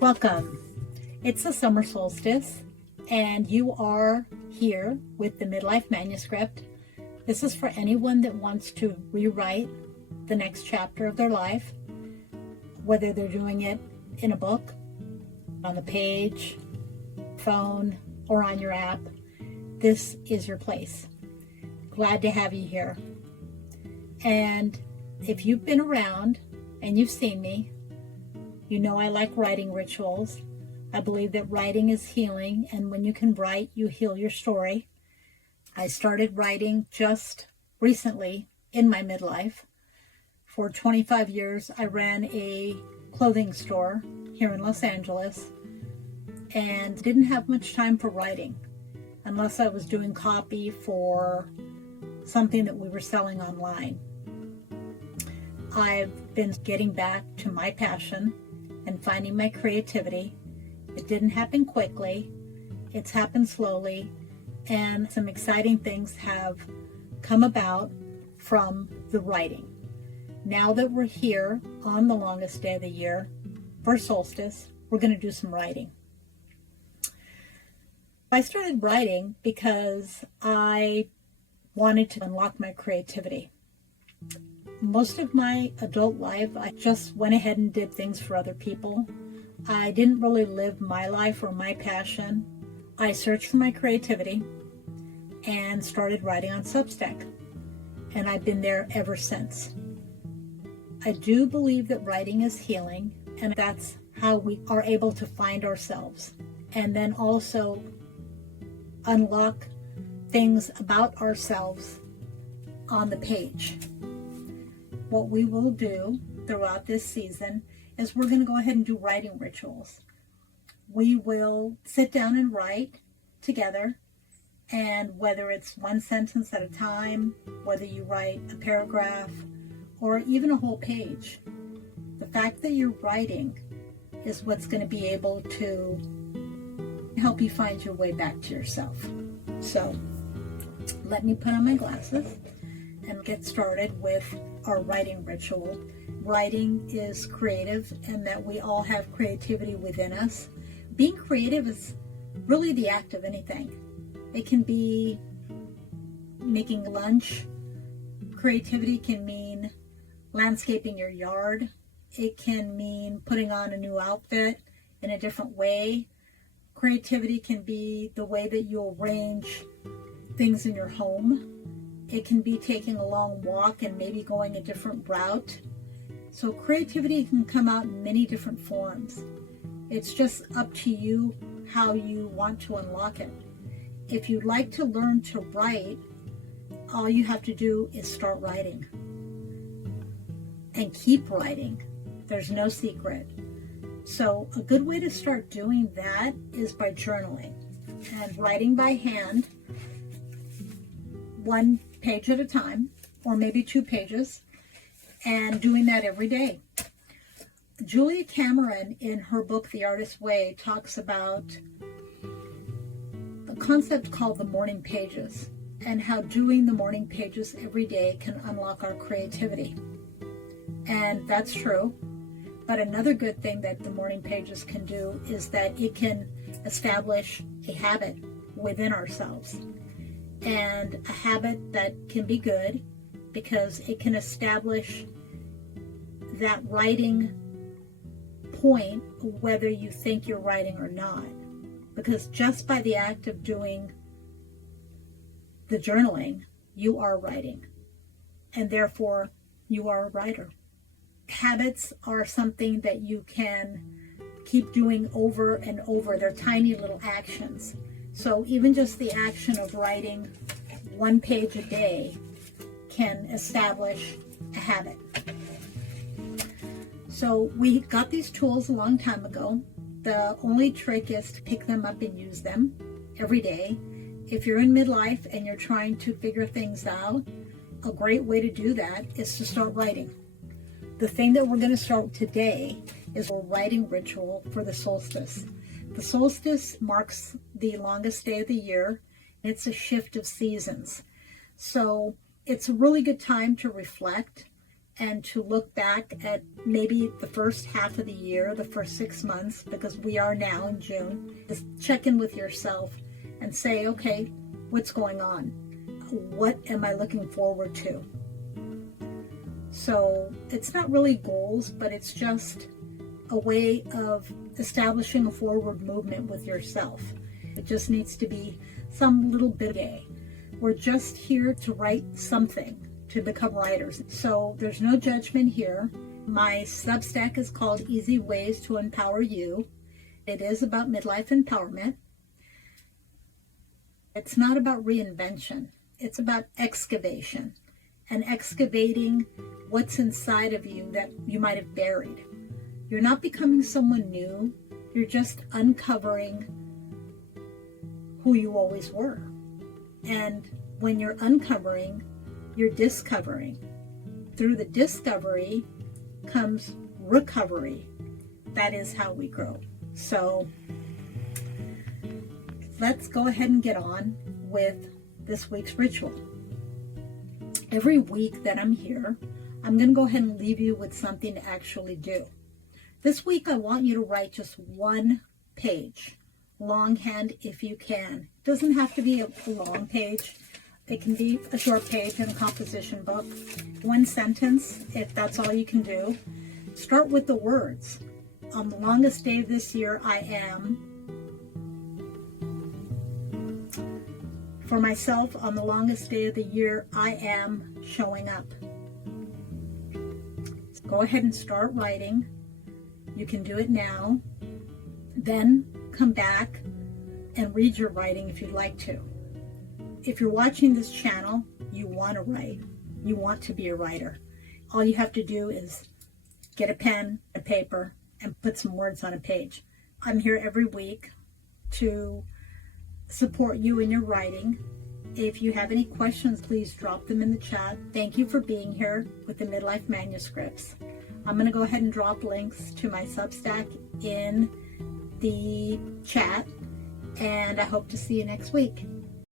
Welcome. It's the summer solstice, and you are here with the midlife manuscript. This is for anyone that wants to rewrite the next chapter of their life, whether they're doing it in a book, on the page, phone, or on your app. This is your place. Glad to have you here. And if you've been around and you've seen me, you know I like writing rituals. I believe that writing is healing, and when you can write, you heal your story. I started writing just recently in my midlife. For 25 years, I ran a clothing store here in Los Angeles and didn't have much time for writing unless I was doing copy for something that we were selling online. I've been getting back to my passion and finding my creativity. It didn't happen quickly. It's happened slowly, and some exciting things have come about from the writing. Now that we're here on the longest day of the year, for Solstice, we're going to do some writing. I started writing because I wanted to unlock my creativity. Most of my adult life, I just went ahead and did things for other people. I didn't really live my life or my passion. I searched for my creativity and started writing on Substack, and I've been there ever since. I do believe that writing is healing, and that's how we are able to find ourselves and then also unlock things about ourselves on the page. What we will do throughout this season is we're going to go ahead and do writing rituals. We will sit down and write together, and whether it's one sentence at a time, whether you write a paragraph or even a whole page, the fact that you're writing is what's going to be able to help you find your way back to yourself. So let me put on my glasses and get started with our writing ritual. Writing is creative, and that we all have creativity within us. Being creative is really the act of anything. It can be making lunch. Creativity can mean landscaping your yard. It can mean putting on a new outfit in a different way. Creativity can be the way that you arrange things in your home. It can be taking a long walk and maybe going a different route. So creativity can come out in many different forms. It's just up to you how you want to unlock it. If you'd like to learn to write, all you have to do is start writing and keep writing. There's no secret. So a good way to start doing that is by journaling and writing by hand, one page at a time, or maybe 2 pages, and doing that every day. Julia Cameron, in her book, The Artist's Way, talks about a concept called the morning pages, and how doing the morning pages every day can unlock our creativity. And that's true. But another good thing that the morning pages can do is that it can establish a habit within ourselves. And a habit that can be good because it can establish that writing point, whether you think you're writing or not. Because just by the act of doing the journaling, you are writing. And therefore, you are a writer. Habits are something that you can keep doing over and over. They're tiny little actions. So even just the action of writing 1 page a day can establish a habit. So we got these tools a long time ago. The only trick is to pick them up and use them every day. If you're in midlife and you're trying to figure things out, a great way to do that is to start writing. The thing that we're going to start today is a writing ritual for the solstice. The solstice marks the longest day of the year. It's a shift of seasons. So it's a really good time to reflect and to look back at maybe the first half of the year, the first 6 months, because we are now in June. Just check in with yourself and say, okay, what's going on? What am I looking forward to? So it's not really goals, but it's just a way of establishing a forward movement with yourself. It just needs to be some little bit of day. We're just here to write something, to become writers. So there's no judgment here. My Substack is called Easy Ways to Empower You. It is about midlife empowerment. It's not about reinvention. It's about excavation and excavating what's inside of you that you might have buried. You're not becoming someone new. You're just uncovering who you always were. And when you're uncovering, you're discovering. Through the discovery comes recovery. That is how we grow. So let's go ahead and get on with this week's ritual. Every week that I'm here, I'm going to go ahead and leave you with something to actually do. This week, I want you to write just one page, longhand if you can. It doesn't have to be a long page. It can be a short page in a composition book. One sentence, if that's all you can do. Start with the words. On the longest day of this year, I am. For myself, on the longest day of the year, I am showing up. Go ahead and start writing. You can do it now. Then come back and read your writing if you'd like to. If you're watching this channel, you want to write. You want to be a writer. All you have to do is get a pen, a paper, and put some words on a page. I'm here every week to support you in your writing. If you have any questions, please drop them in the chat. Thank you for being here with the Midlife Manuscripts. I'm going to go ahead and drop links to my Substack in the chat, and I hope to see you next week.